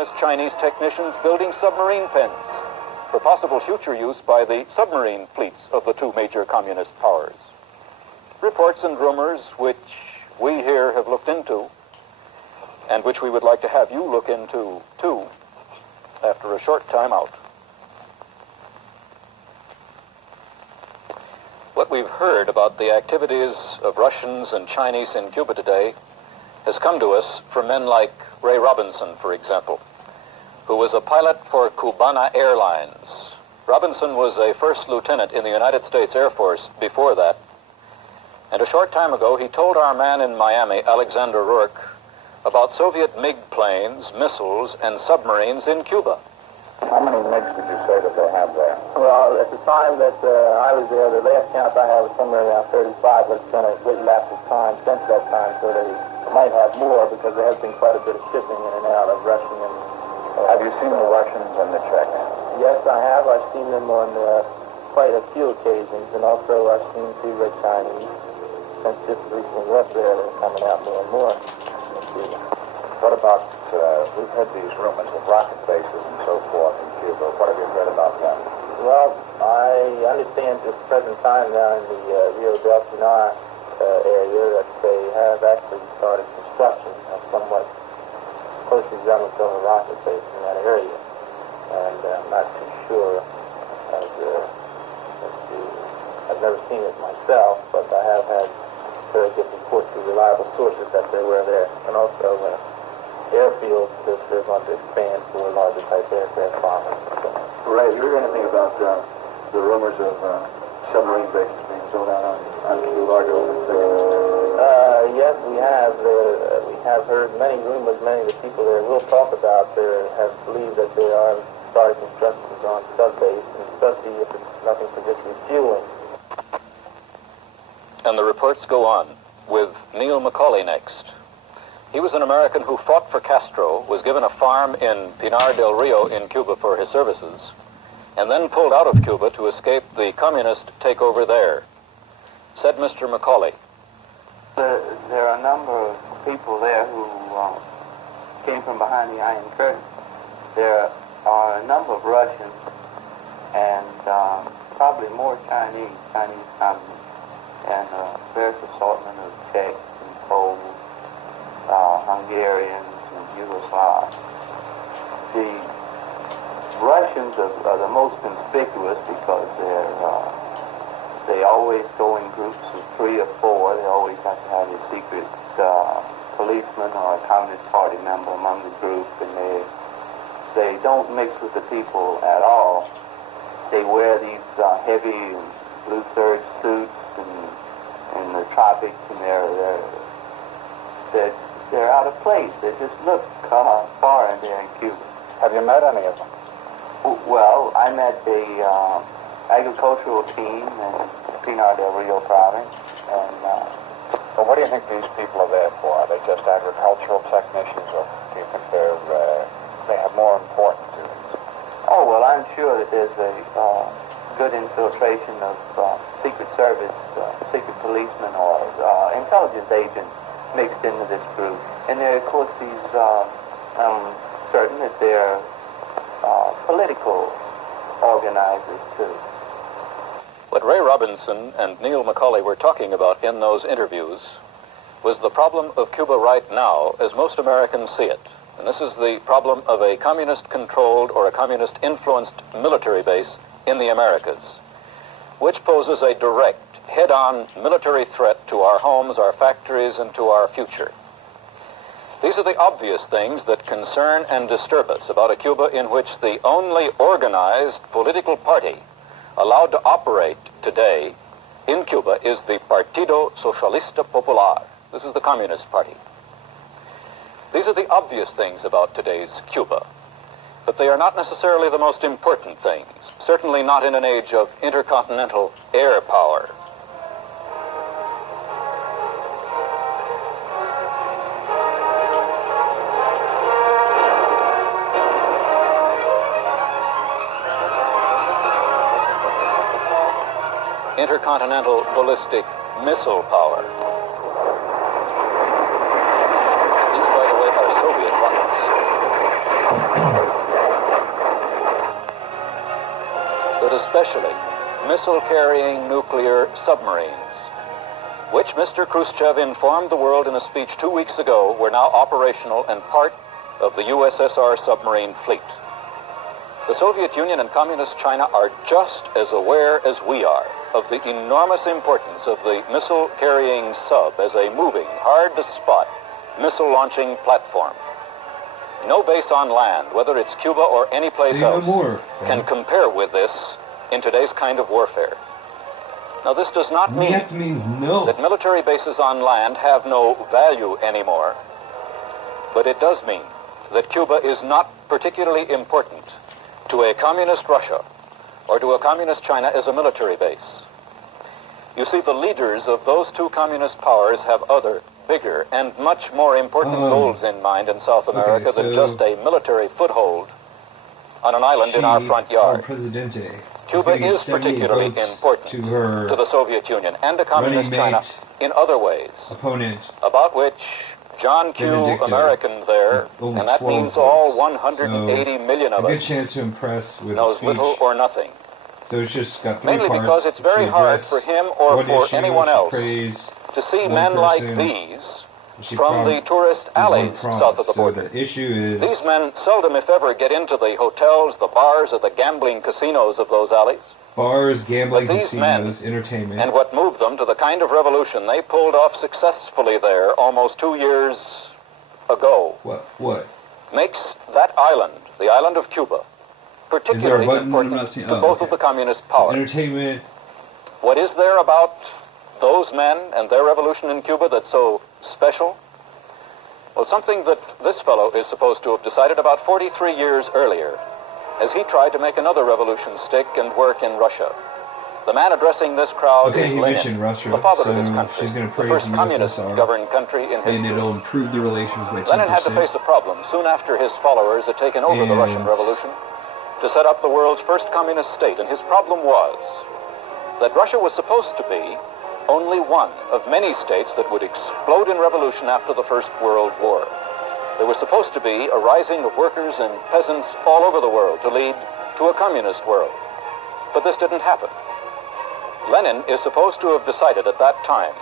communist Chinese technicians building submarine pens for possible future use by the submarine fleets of the two major communist powers. Reports and rumors which we here have looked into, and which we would like to have you look into, too, after a short time out. What we've heard about the activities of Russians and Chinese in Cuba today has come to us from men like Ray Robinson, for example, who was a pilot for Cubana Airlines. Robinson was a first lieutenant in the United States Air Force before that, and a short time ago he told our man in Miami, Alexander Rourke, about Soviet MiG planes, missiles, and submarines in Cuba. How many MiGs did you say that they have there? Well, at the time that I was there, the last count I had was somewhere around 35, but it's been a great lapse of time since that time, so they might have more because there has been quite a bit of shipping in and out of Russian and... Have you seen the Russians and the Czechs? Yes, I have. I've seen them on quite a few occasions, and also I've seen two Red Chinese. Since just recently left there, they're coming out more and more. What about, we've heard these rumors of rocket bases and so forth in Cuba. What have you heard about them? Well, I understand at the present time now in the Rio del Pinar area that they have actually started construction of somewhat close resemblance of a rocket base in that area. And I'm not too sure as to, I've never seen it myself, but I have had very good reports from reliable sources that they were there. And also airfields that they're going to expand for larger type aircraft bombers. Ray, have you heard anything about the rumors of submarine bases being built out on Cuba, larger open space? Yes, we have. We have heard many rumors. Many of the people there will talk about have believed that they are starting constructions on subbase, and especially if it's nothing for just refueling. And the reports go on, with Neil Macaulay next. He was an American who fought for Castro, was given a farm in Pinar del Rio in Cuba for his services, and then pulled out of Cuba to escape the communist takeover there. Said Mr. Macaulay, there are a number of people there who came from behind the Iron Curtain. There are a number of Russians and probably more Chinese communists, and various assortment of Czechs and Poles, Hungarians and Yugoslavs. The Russians are the most conspicuous because they always go in groups of 3 or 4. They always have to have a secret policeman or a Communist Party member among the group, and they don't mix with the people at all. They wear these heavy and blue serge suits in the tropics, and they're out of place. They just look foreign there in Cuba. Have you met any of them? Well, I met the agricultural team in Pinar del Rio province, and So what do you think these people are there for? Are they just agricultural technicians, or do you think they have more important duties? oh well, I'm sure that there's a good infiltration of secret service, secret policemen, or intelligence agents mixed into this group. And there, of course, these, I'm certain that they're political organizers, too. what Ray Robinson and Neil Macaulay were talking about in those interviews was the problem of Cuba right now, as most Americans see it. And this is the problem of a communist-controlled or a communist-influenced military base in the Americas, which poses a direct, head-on military threat to our homes, our factories, and to our future. These are the obvious things that concern and disturb us about a Cuba in which the only organized political party allowed to operate today in Cuba is the Partido Socialista Popular. This is the Communist Party. These are the obvious things about today's Cuba, but they are not necessarily the most important things, certainly not in an age of intercontinental air power. Intercontinental ballistic missile power. These, by the way, are Soviet rockets. but especially missile-carrying nuclear submarines, which Mr. Khrushchev informed the world in a speech 2 weeks ago were now operational and part of the USSR submarine fleet. The Soviet Union and Communist China are just as aware as we are of the enormous importance of the missile-carrying sub as a moving, hard-to-spot missile-launching platform. No base on land, whether it's Cuba or any place else, can compare with this in today's kind of warfare. Now, this does not mean that military bases on land have no value anymore, but it does mean that Cuba is not particularly important to a communist Russia or to a communist China as a military base. You see, the leaders of those two communist powers have other, bigger, and much more important goals in mind in South America than just a military foothold on an island in our front yard. Cuba is particularly important to the Soviet Union and to Communist China in other ways, about which John Q. American there, and that means all 180 million of us, knows little or nothing. So it's just got three mainly because it's very hard for him or for anyone else to see men like these from the tourist alleys south of the border. The issue is these men seldom, if ever, get into the hotels, the bars, or the gambling casinos of those alleys. Bars, gambling, casinos, entertainment. And what moved them to the kind of revolution they pulled off successfully there almost 2 years ago. What? Makes that island, the island of Cuba, particularly important to both of the communist powers. So entertainment. What is there about those men and their revolution in Cuba that's so special? Well, something that this fellow is supposed to have decided about 43 years earlier, as he tried to make another revolution stick and work in Russia. The man addressing this crowd is Lenin, Russia, the father so of his country, she's going to the praise first communist-governed country in history. And it'll improve the relations by 10%. Lenin had to face a problem soon after his followers had taken over the Russian Revolution to set up the world's first communist state, and his problem was that Russia was supposed to be only one of many states that would explode in revolution after the First World War. There was supposed to be a rising of workers and peasants all over the world to lead to a communist world. But this didn't happen. Lenin is supposed to have decided at that time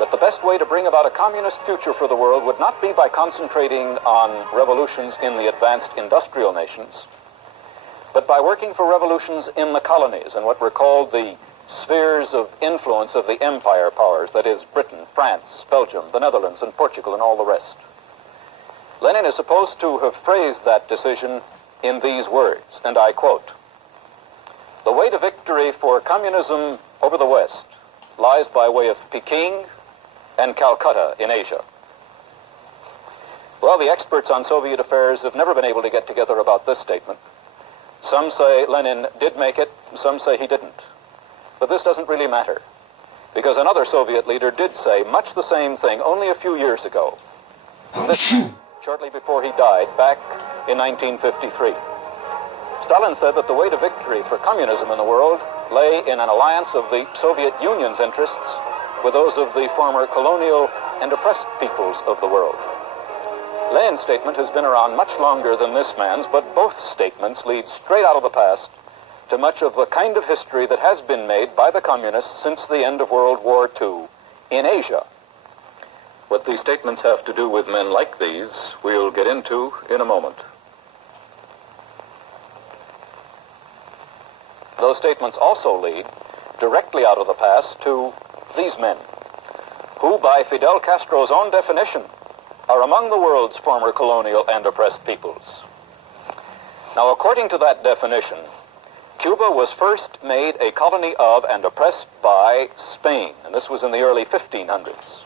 that the best way to bring about a communist future for the world would not be by concentrating on revolutions in the advanced industrial nations, but by working for revolutions in the colonies and what were called the spheres of influence of the empire powers, that is, Britain, France, Belgium, the Netherlands, and Portugal, and all the rest. Lenin is supposed to have phrased that decision in these words, and I quote, "The way to victory for communism over the West lies by way of Peking and Calcutta in Asia." Well, the experts on Soviet affairs have never been able to get together about this statement. Some say Lenin did make it, some say he didn't. But this doesn't really matter, because another Soviet leader did say much the same thing only a few years ago. This man, shortly before he died, back in 1953. Stalin said that the way to victory for communism in the world lay in an alliance of the Soviet Union's interests with those of the former colonial and oppressed peoples of the world. Lenin's statement has been around much longer than this man's, but both statements lead straight out of the past to much of the kind of history that has been made by the communists since the end of World War II in Asia. What these statements have to do with men like these, we'll get into in a moment. Those statements also lead directly out of the past to these men, who by Fidel Castro's own definition are among the world's former colonial and oppressed peoples. Now, according to that definition, Cuba was first made a colony of and oppressed by Spain, and this was in the early 1500s.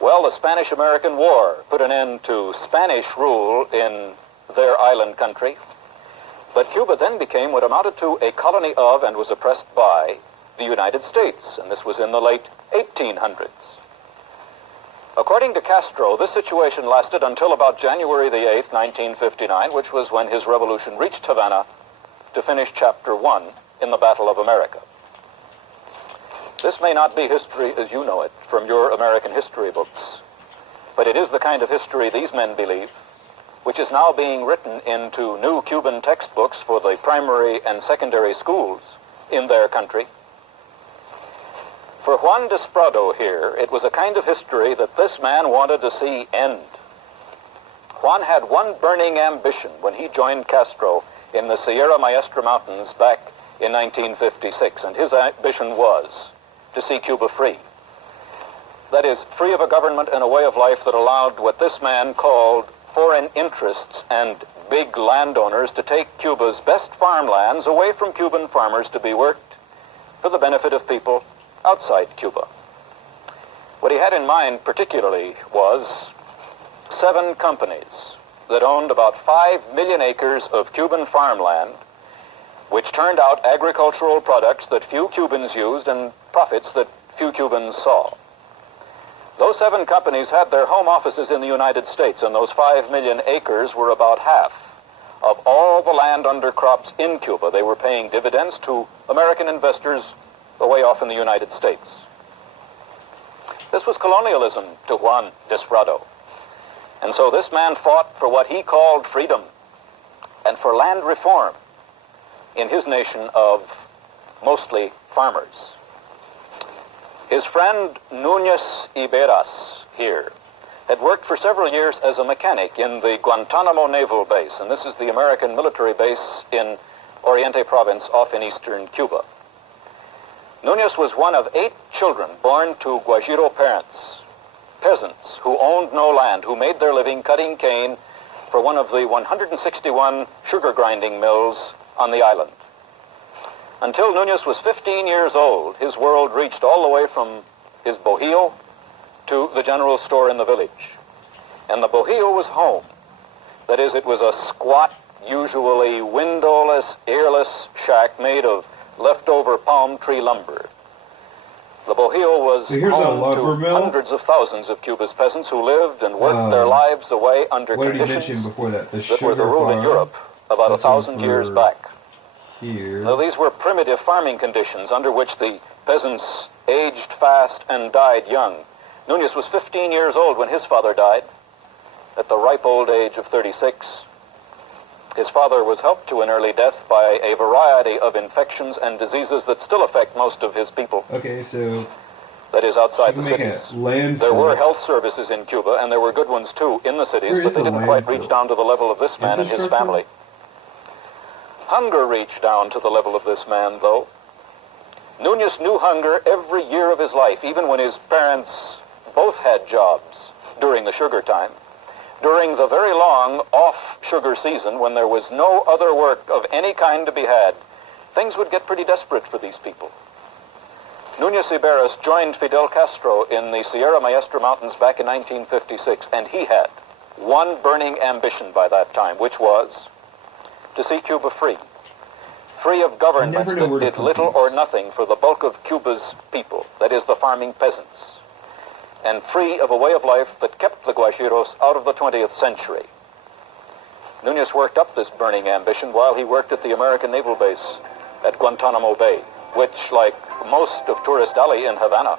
Well, the Spanish-American War put an end to Spanish rule in their island country, but Cuba then became what amounted to a colony of and was oppressed by the United States, and this was in the late 1800s. According to Castro, this situation lasted until about January the 8th, 1959, which was when his revolution reached Havana to finish Chapter 1 in the Battle of America. This may not be history as you know it from your American history books, but it is the kind of history these men believe, which is now being written into new Cuban textbooks for the primary and secondary schools in their country. For Juan Desprado here, it was a kind of history that this man wanted to see end. Juan had one burning ambition when he joined Castro in the Sierra Maestra Mountains back in 1956, and his ambition was to see Cuba free. That is, free of a government and a way of life that allowed what this man called foreign interests and big landowners to take Cuba's best farmlands away from Cuban farmers to be worked for the benefit of people outside Cuba. What he had in mind particularly was 7 companies that owned about 5 million acres of Cuban farmland, which turned out agricultural products that few Cubans used and profits that few Cubans saw. Those 7 companies had their home offices in the United States, and those 5 million acres were about half of all the land under crops in Cuba. They were paying dividends to American investors away off in the United States. This was colonialism to Juan Desprado. And so this man fought for what he called freedom and for land reform in his nation of mostly farmers. His friend Núñez Iberas here had worked for several years as a mechanic in the Guantanamo Naval Base, and this is the American military base in Oriente Province off in eastern Cuba. Núñez was one of 8 children born to Guajiro parents, peasants who owned no land, who made their living cutting cane for one of the 161 sugar grinding mills on the island. Until Núñez was 15 years old, his world reached all the way from his bohío to the general store in the village. And the bohío was home. That is, it was a squat, usually windowless, airless shack made of leftover palm tree lumber. The bohío was home to hundreds of thousands of Cuba's peasants who lived and worked their lives away under conditions before that? that were the rule in Europe about 1,000 years back. Here. Now, these were primitive farming conditions under which the peasants aged fast and died young. Núñez was 15 years old when his father died, at the ripe old age of 36. His father was helped to an early death by a variety of infections and diseases that still affect most of his people. Okay, so that is outside the cities. There were health services in Cuba, and there were good ones too in the cities, but they didn't quite reach down to the level of this man and his family. Hunger reached down to the level of this man, though. Núñez knew hunger every year of his life, even when his parents both had jobs during the sugar time. During the very long off-sugar season, when there was no other work of any kind to be had, things would get pretty desperate for these people. Núñez Iberas joined Fidel Castro in the Sierra Maestra Mountains back in 1956, and he had one burning ambition by that time, which was to see Cuba free. Free of governments that did little or nothing for the bulk of Cuba's people, that is, the farming peasants, and free of a way of life that kept the Guajiros out of the 20th century. Núñez worked up this burning ambition while he worked at the American naval base at Guantanamo Bay, which, like most of Tourist Alley in Havana,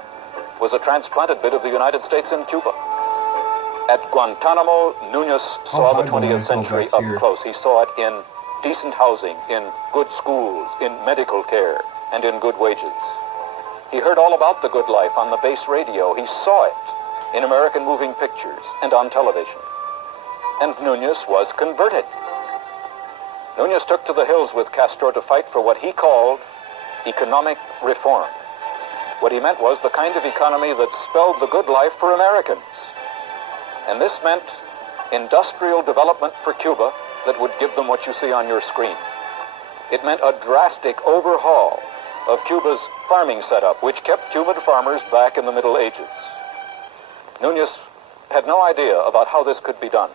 was a transplanted bit of the United States in Cuba. At Guantanamo, Núñez saw the 20th century up close. He saw it in decent housing, in good schools, in medical care, and in good wages. He heard all about the good life on the base radio. He saw it in American moving pictures and on television. And Núñez was converted. Núñez took to the hills with Castro to fight for what he called economic reform. What he meant was the kind of economy that spelled the good life for Americans. And this meant industrial development for Cuba that would give them what you see on your screen. It meant a drastic overhaul of Cuba's farming setup, which kept Cuban farmers back in the Middle Ages. Núñez had no idea about how this could be done.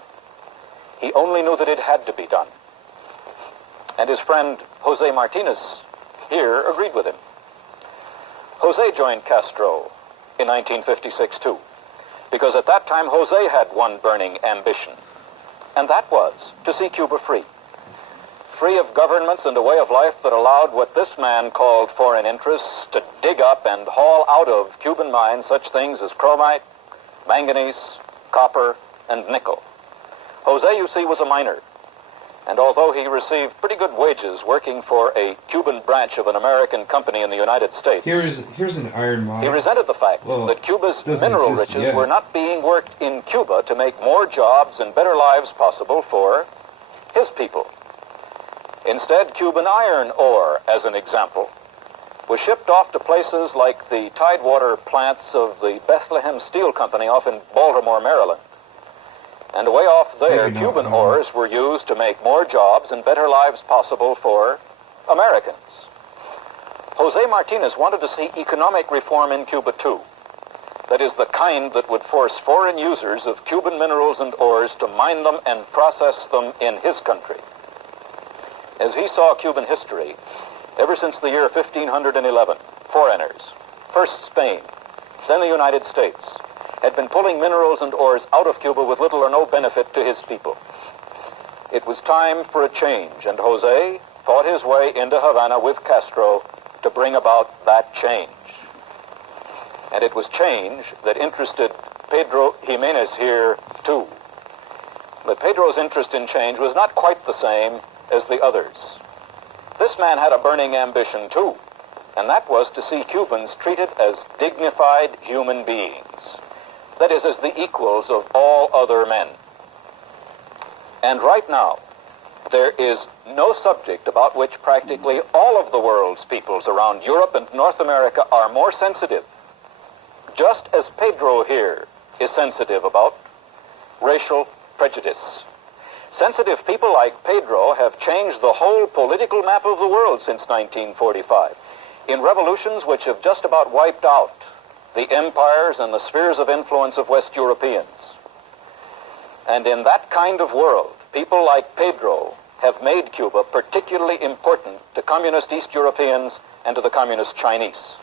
He only knew that it had to be done. And his friend Jose Martinez here agreed with him. Jose joined Castro in 1956 too, because at that time Jose had one burning ambition, and that was to see Cuba free. Free of governments and a way of life that allowed what this man called foreign interests to dig up and haul out of Cuban mines such things as chromite, manganese, copper, and nickel. Jose, you see, was a miner. And although he received pretty good wages working for a Cuban branch of an American company in the United States, here's an iron mine. he resented the fact that Cuba's mineral riches were not being worked in Cuba to make more jobs and better lives possible for his people. Instead, Cuban iron ore, as an example, was shipped off to places like the Tidewater plants of the Bethlehem Steel Company off in Baltimore, Maryland. And way off there, Cuban ores were used to make more jobs and better lives possible for Americans. Jose Martinez wanted to see economic reform in Cuba, too. That is, the kind that would force foreign users of Cuban minerals and ores to mine them and process them in his country. As he saw Cuban history, ever since the year 1511, foreigners, first Spain, then the United States, had been pulling minerals and ores out of Cuba with little or no benefit to his people. It was time for a change, and Jose fought his way into Havana with Castro to bring about that change. And it was change that interested Pedro Jimenez here, too. But Pedro's interest in change was not quite the same as the others. This man had a burning ambition, too, and that was to see Cubans treated as dignified human beings. That is, as the equals of all other men. And right now, there is no subject about which practically all of the world's peoples around Europe and North America are more sensitive, just as Pedro here is sensitive about racial prejudice. Sensitive people like Pedro have changed the whole political map of the world since 1945, in revolutions which have just about wiped out the empires and the spheres of influence of West Europeans. And in that kind of world, people like Pedro have made Cuba particularly important to communist East Europeans and to the communist Chinese.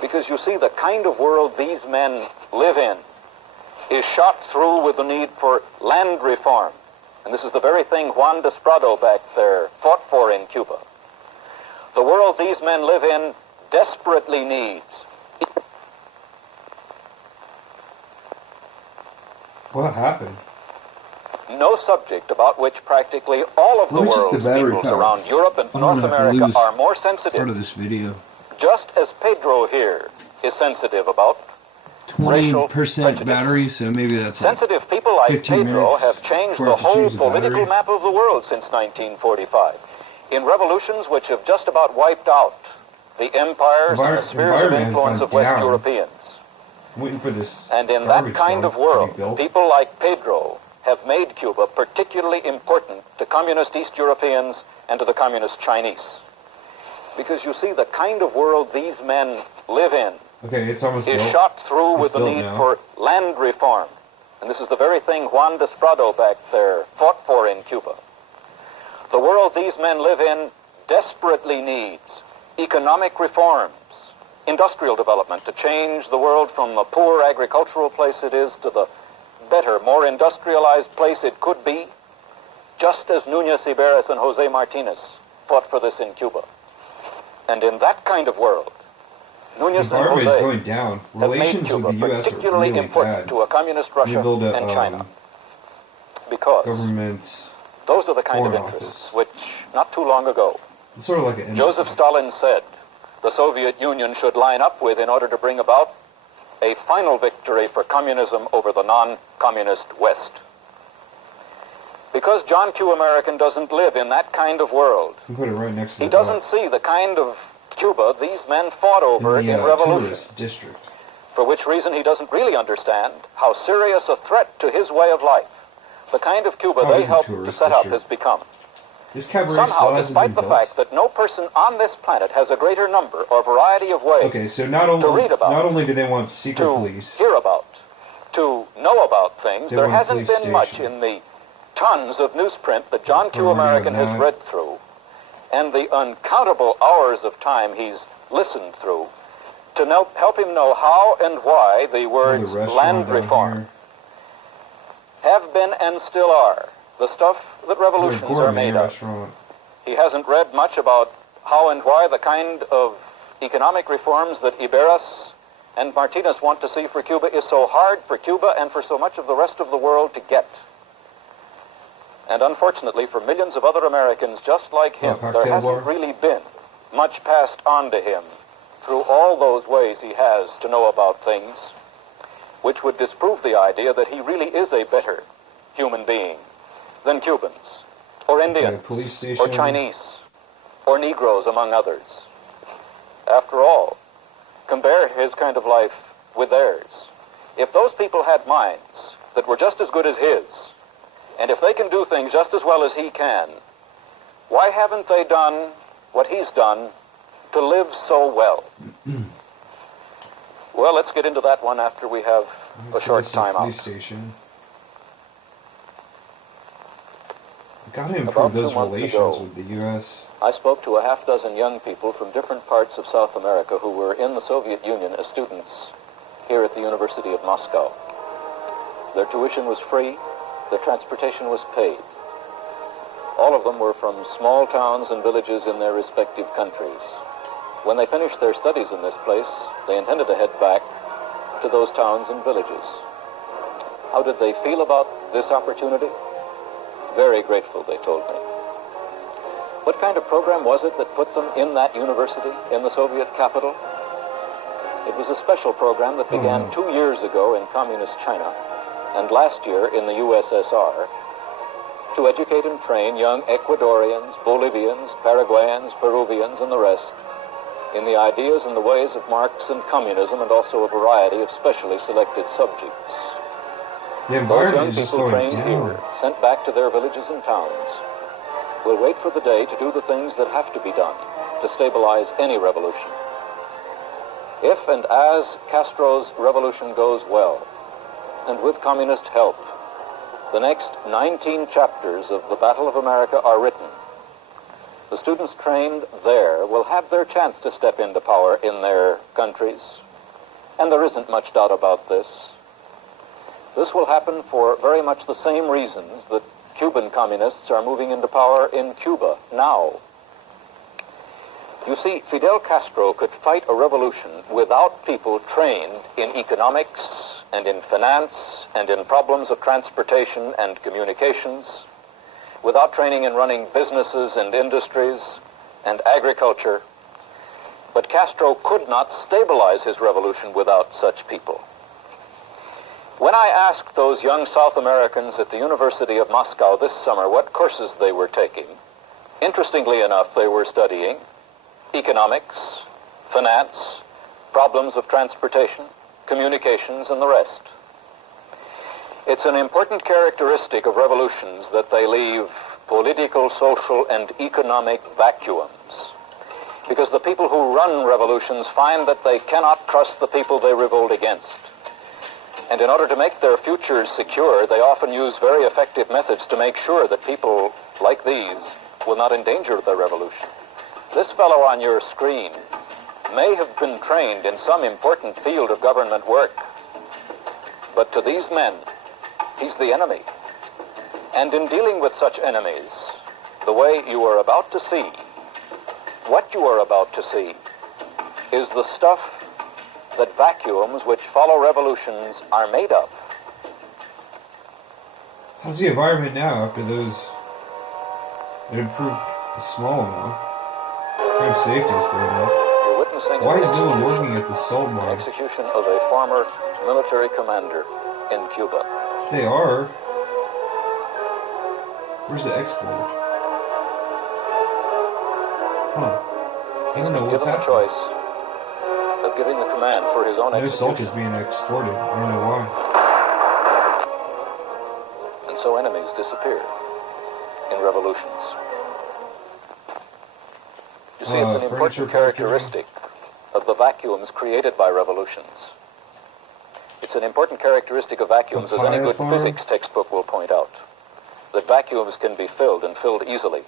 Because you see, the kind of world these men live in is shot through with the need for land reform. And this is the very thing Juan Desprado back there fought for in Cuba. The world these men live in desperately needs. What happened? No subject about which practically all of the world's peoples around Europe and North America are more sensitive. Part of this video. Just as Pedro here is sensitive about 20% battery, so maybe that's like sensitive people like Pedro have changed the whole political battery. map of the world since 1945, in revolutions which have just about wiped out the empires and the spheres of influence of West Europeans. I'm waiting for this. And in that kind of world, people like Pedro have made Cuba particularly important to communist East Europeans and to the communist Chinese. Because you see, the kind of world these men live in it's almost is shot through with the need for land reform. And this is the very thing Juan Desprado back there fought for in Cuba. The world these men live in desperately needs economic reforms, industrial development to change the world from the poor agricultural place it is to the better, more industrialized place it could be, just as Núñez Iberas and Jose Martinez fought for this in Cuba. And in that kind of world, Núñez and Jose is going down. Relations have made Cuba with the U.S. particularly are really important bad. to a communist Russia and China. Because Government those are the kind of foreign interests office. which, not too long ago, It's sort of like an Joseph Stalin said the Soviet Union should line up with in order to bring about a final victory for communism over the non-communist West. Because John Q. American doesn't live in that kind of world. You can put it right next to He doesn't see the kind of Cuba these men fought over in revolution. tourist district. For which reason he doesn't really understand how serious a threat to his way of life the kind of Cuba they helped to set up has become. This cabaret still Somehow, hasn't despite been the built. fact that no person on this planet has a greater number or variety of ways Okay, so not to read about, only do they want secret to police, hear about, to know about things, They there want a hasn't police been much station. in the tons of newsprint that John Q. Or American radio has now. read through, and the uncountable hours of time he's listened through, to help him know how and why the words restaurant land down reform here. have been and still are the stuff that It's a revolutions are gourmet made of. restaurant. He hasn't read much about how and why the kind of economic reforms that Iberas and Martinez want to see for Cuba is so hard for Cuba and for so much of the rest of the world to get. And unfortunately for millions of other Americans just like him, there cocktail hasn't bar. really been much passed on to him through all those ways he has to know about things, which would disprove the idea that he really is a better human being than Cubans, or Indians, police station. or Chinese, or Negroes, among others. After all, compare his kind of life with theirs. If those people had minds that were just as good as his, and if they can do things just as well as he can, why haven't they done what he's done to live so well? Well, let's get into that one after we have a short time out. Police station. We gotta improve those relations with the U.S. I spoke to a half-dozen young people from different parts of South America who were in the Soviet Union as students here at the University of Moscow. Their tuition was free, their transportation was paid. All of them were from small towns and villages in their respective countries. When they finished their studies in this place, they intended to head back to those towns and villages. How did they feel about this opportunity? Very grateful, they told me. What kind of program was it that put them in that university in the Soviet capital? It was a special program that began 2 years ago in communist China and last year in the USSR to educate and train young Ecuadorians, Bolivians, Paraguayans, Peruvians, and the rest in the ideas and the ways of Marx and communism, and also a variety of specially selected subjects. The Those environment young is just people going trained down. here, sent back to their villages and towns, will wait for the day to do the things that have to be done to stabilize any revolution. If and as Castro's revolution goes well, and with communist help, the next 19 chapters of the Battle of America are written. The students trained there will have their chance to step into power in their countries, and there isn't much doubt about this. This will happen for very much the same reasons that Cuban communists are moving into power in Cuba now. You see, Fidel Castro could fight a revolution without people trained in economics and in finance and in problems of transportation and communications, without training in running businesses and industries and agriculture. But Castro could not stabilize his revolution without such people. When I asked those young South Americans at the University of Moscow this summer what courses they were taking, interestingly enough, they were studying economics, finance, problems of transportation, communications, and the rest. It's an important characteristic of revolutions that they leave political, social, and economic vacuums, because the people who run revolutions find that they cannot trust the people they revolt against. And in order to make their futures secure, they often use very effective methods to make sure that people like these will not endanger their revolution. This fellow on your screen may have been trained in some important field of government work, but to these men, he's the enemy. And in dealing with such enemies, the way you are about to see, what you are about to see, is the stuff that vacuums which follow revolutions are made of. How's the environment now after those? It improved a small amount. Crime safety is going up. You're witnessing Why an is no one execution- working at the salt an mine? execution of a former military commander in Cuba. They are. Where's the export? Huh. I don't know what's Given the happening. choice of giving the command for his own No salt execution. is being exported. I don't know why. And so enemies disappear in revolutions. You see, it's an Furniture important factory. characteristic of the vacuums created by revolutions. It's an important characteristic of vacuums, as any Papaya good farm? physics textbook will point out, that vacuums can be filled and filled easily.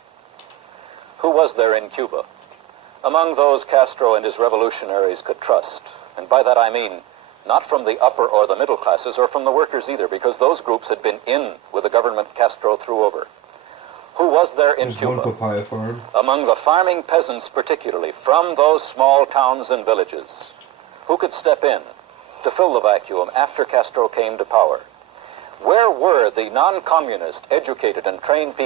Who was there in Cuba? Among those Castro and his revolutionaries could trust, and by that I mean not from the upper or the middle classes or from the workers either, because those groups had been in with the government Castro threw over. Who was there in There's Cuba? one papaya farm. Among the farming peasants particularly, from those small towns and villages, who could step in to fill the vacuum after Castro came to power? Where were the non-communist, educated, and trained people